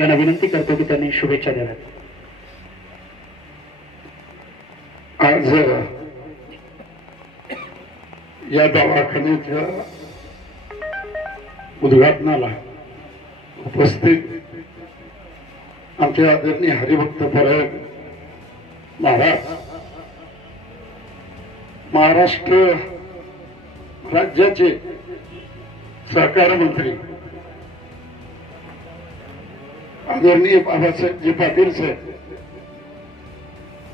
यांना विनंती करतो की त्यांनी शुभेच्छा द्याव्यात आज या दवाखान्याच्या उद्घाटनाला उपस्थित आमचे आदरणीय हरिभक्त परायण महाराज महाराष्ट्र राज्याचे सहकार मंत्री आदरणीय बाबासाहेबजी पाटील साहेब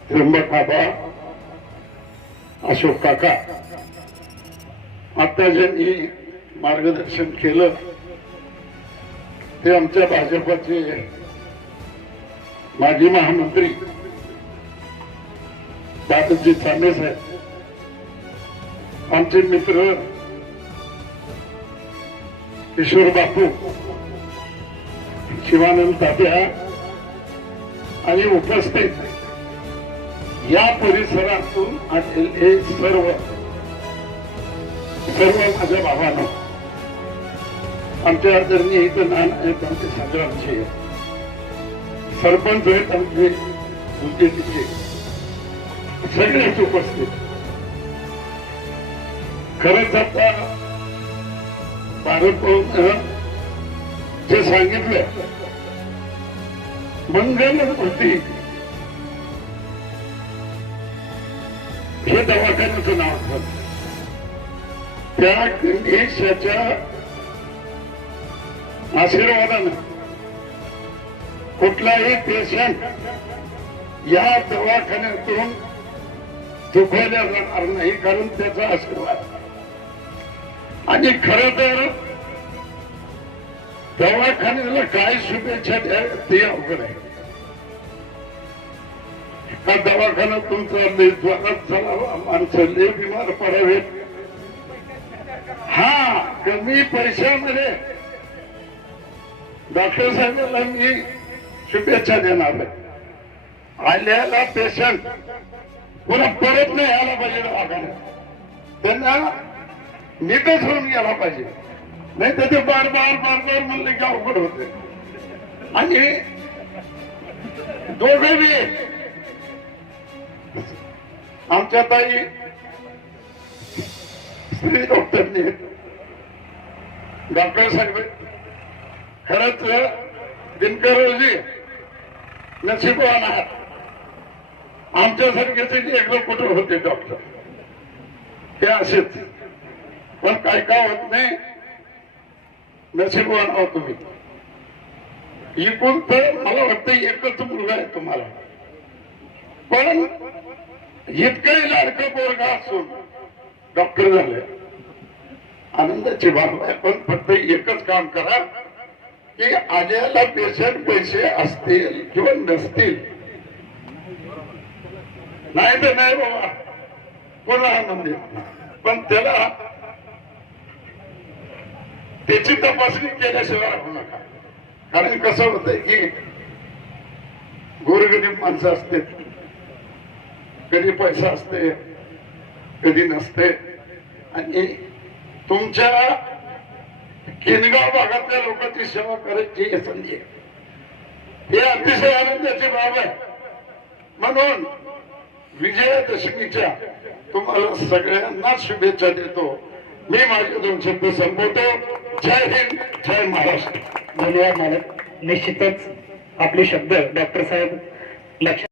त्र्यंबक बाबा अशोक काका आता ज्यांनी मार्गदर्शन केलं ते आमच्या भाजपाचे माजी महामंत्री दादाजी चांदे साहेब आमचे मित्र किशोर बापू शिवानंद तात्या आणि उपस्थित या परिसरातून आलेले सर्व सर्व माझ्या भावांना आमच्या आदरणीय इथं नान आहेत आमचे संग्रामचे सरपंच आहेत आमचे उद्योगीचे सगळेच उपस्थित. खरंच आता भारत जे सांगितलं. मंगल होती. हे दवाखान्याचं नाव त्या गणेशाच्या आशीर्वादानं कुठलाही पेशंट या दवाखान्यातून चुकवल्या जाणार नाही कारण त्याचा आशीर्वाद. आणि खर तर दवाखान्याला काय शुभेच्छा द्या ते अवघड आहे. हा दवाखाना तुमचा लय चालावा माणसं लय बिमार पडावेत हा कमी पैशामध्ये. डॉक्टर साहेबांना मी शुभेच्छा देणार आहे. आल्याला पेशंट पुन्हा परत नाही आला पाहिजे दवाखान्यात. त्यांना नीटच होऊन गेला पाहिजे. नाही तर ते बार बार बार बार म्हणले की अवघड होते. आणि दोघे बी आमच्या ताई स्त्री डॉक्टरनी डॉक्टर साहेब खरंच दिनकर रोजी नशीबवान आहात. आमच्यासारखेच एकदा कुठं होते डॉक्टर? हे असेच. पण काय काय होत नाही नशीबवान आहोत तुम्ही. एकूण तर मला वाटतं एकच मुलगा आहे तुम्हाला. पण इतकंही लाडकं पोरगा असून डॉक्टर झाले. आनंदाची बाब आहे पण फक्त एकच काम करा की आजयाला पेशंट पैसे असतील किंवा नसतील. नाही तर नाही बाबा. पुन्हा आनंदी पण त्याला त्याची तपासणी केल्याशिवाय राहू नका. कारण कसं होतंय की गोरगरीब माणसं असते. कधी पैसा असते कधी नसते. आणि तुमच्या किनगाव भागातल्या लोकांची सेवा करायची ही संधी आहे. हे अतिशय आनंदाची बाब आहे. म्हणून विजयादशमीच्या तुम्हाला सगळ्यांना शुभेच्छा देतो. मी माझे दोन शब्द संपवतो. जय हिंद जय महाराष्ट्र. धन्यवाद मॅडम. निश्चितच आपले शब्द डॉक्टर साहेब लक्षात